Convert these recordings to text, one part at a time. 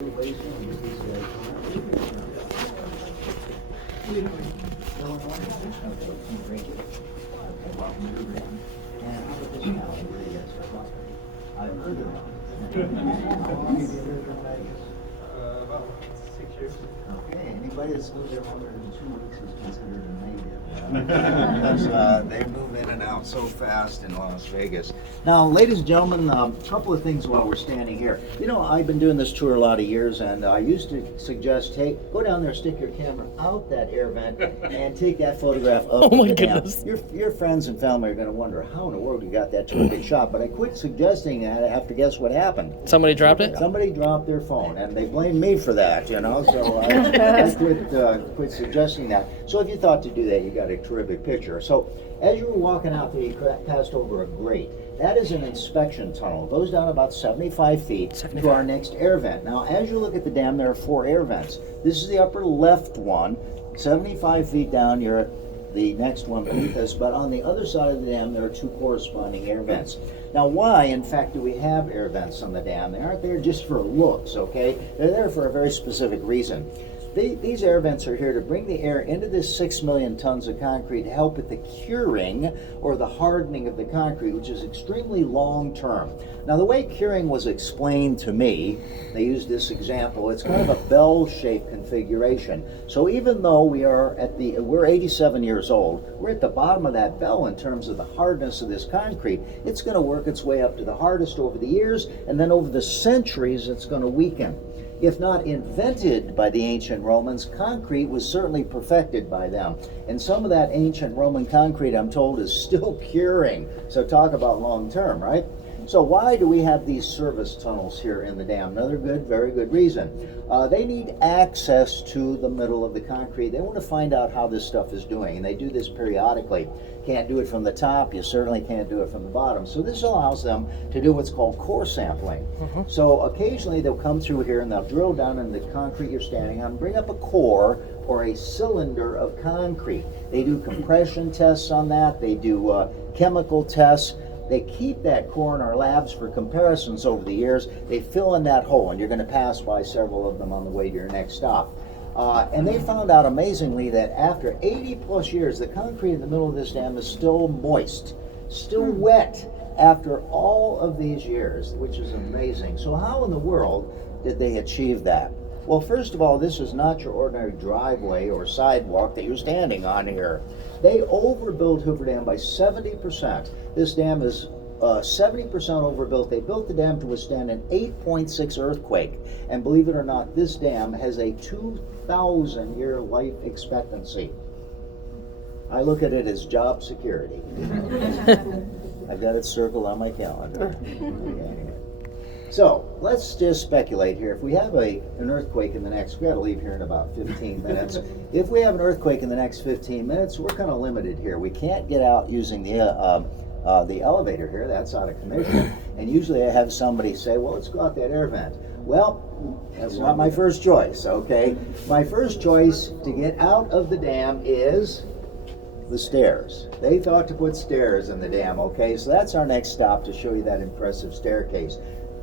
About 6 years. Okay, anybody that's lived there longer than 2 weeks is considered a native. They move in and out so fast in Las Vegas. Now, ladies and gentlemen, a couple of things while we're standing here. You know, I've been doing this tour a lot of years, and I used to suggest, hey, go down there, stick your camera out that air vent, and take that photograph of Oh my the dam. goodness. Your friends and family are going to wonder how in the world you got that terrific shot, but I quit suggesting that. I have to guess what happened. Somebody dropped it? Somebody dropped their phone, and they blamed me for that, you know, so I quit suggesting that. So if you thought to do that, you got a terrific picture. So as you were walking out there, you passed over a grate. That is an inspection tunnel. It goes down about 75 feet to our next air vent. Now, as you look at the dam, there are 4 air vents. This is the upper left one. 75 feet down, you're at the next one beneath us, but on the other side of the dam, there are 2 corresponding air vents. Now, why, in fact, do we have air vents on the dam? They aren't there just for looks, okay? They're there for a very specific reason. These air vents are here to bring the air into this 6 million tons of concrete to help with the curing or the hardening of the concrete, which is extremely long term. Now, the way curing was explained to me, they used this example, it's kind of a bell-shaped configuration. So even though we're 87 years old, we're at the bottom of that bell in terms of the hardness of this concrete. It's going to work its way up to the hardest over the years, and then over the centuries, it's going to weaken. If not invented by the ancient Romans, concrete was certainly perfected by them. And some of that ancient Roman concrete, I'm told, is still curing. So talk about long term, right? So why do we have these service tunnels here in the dam? Another good, very good reason. They need access to the middle of the concrete. They want to find out how this stuff is doing, and they do this periodically. Can't do it from the top, you certainly can't do it from the bottom. So this allows them to do what's called core sampling. So occasionally they'll come through here and they'll drill down in the concrete you're standing on, bring up a core or a cylinder of concrete. They do compression tests on that, they do chemical tests. They keep that core in our labs for comparisons over the years. They fill in that hole, and you're going to pass by several of them on the way to your next stop. And they found out amazingly that after 80 plus years, the concrete in the middle of this dam is still moist, still wet after all of these years, which is amazing. So how in the world did they achieve that? Well, first of all, this is not your ordinary driveway or sidewalk that you're standing on here. They overbuilt Hoover Dam by 70%. This dam is 70% overbuilt. They built the dam to withstand an 8.6 earthquake. And believe it or not, this dam has a 2,000-year life expectancy. I look at it as job security. I've got it circled on my calendar. Okay. So let's just speculate here. If we have an earthquake in the next, we got to leave here in about 15 minutes. If we have an earthquake in the next 15 minutes, we're kind of limited here. We can't get out using the elevator here. That's out of commission. And usually I have somebody say, well, let's go out that air vent. Well, that's not my first choice, okay? My first choice to get out of the dam is the stairs. They thought to put stairs in the dam, okay? So that's our next stop to show you that impressive staircase.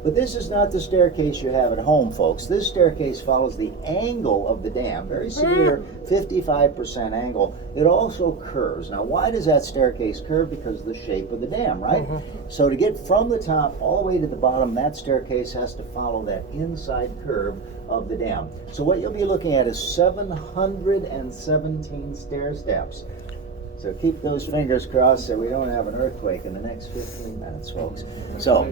But this is not the staircase you have at home, folks. This staircase follows the angle of the dam, very severe 55% angle. It also curves. Now, why does that staircase curve? Because of the shape of the dam, right? So to get from the top all the way to the bottom, that staircase has to follow that inside curve of the dam. So what you'll be looking at is 717 stair steps. So keep those fingers crossed so we don't have an earthquake in the next 15 minutes, folks. So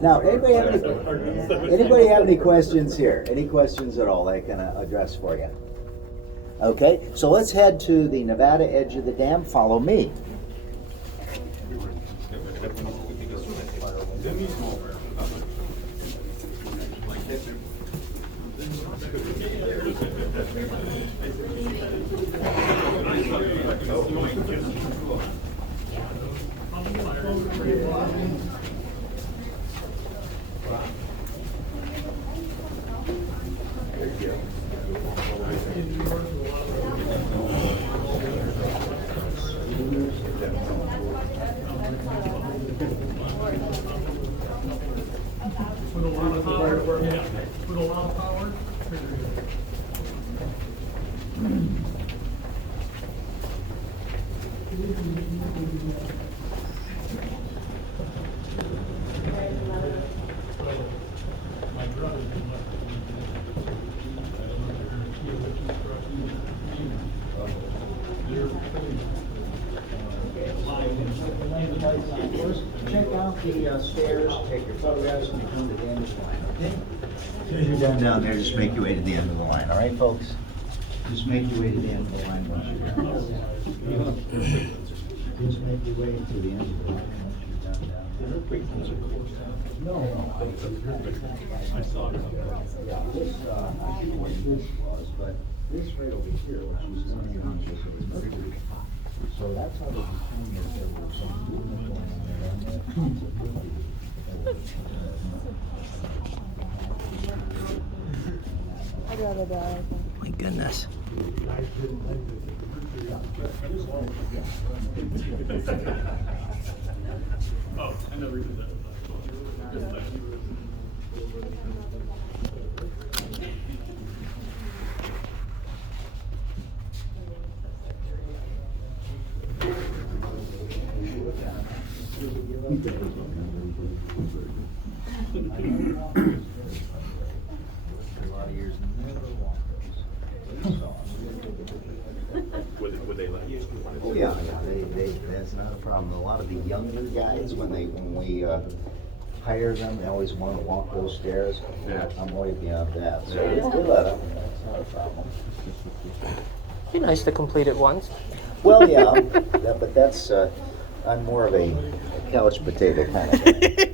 now, anybody have any questions here? Any questions at all I can address for you? Okay, so let's head to the Nevada edge of the dam. Follow me. Put a lot of First, check out the stairs, take your photographs, and come to the end of the line, okay? As soon as you're down there, just make your way to the end of the line, all right, folks? Just make your way to the end of the line once you're down there. Just make your way to the end of the line once you're down there. No. I saw it. Yeah, this, I don't know what this was, but this right over here, which is unconscious, it was very, very hot. So that's how they determined that there was some movement going on there. I'd rather die. My goodness. Oh, I never did that. Would they let you? Oh, yeah, that's not a problem. A lot of the younger guys, when we hire them, they always want to walk those stairs. Yeah. I'm way beyond that, so we let them, that's not a problem. Be nice to complete it once. Well, yeah, but that's, I'm more of a couch potato kind of guy.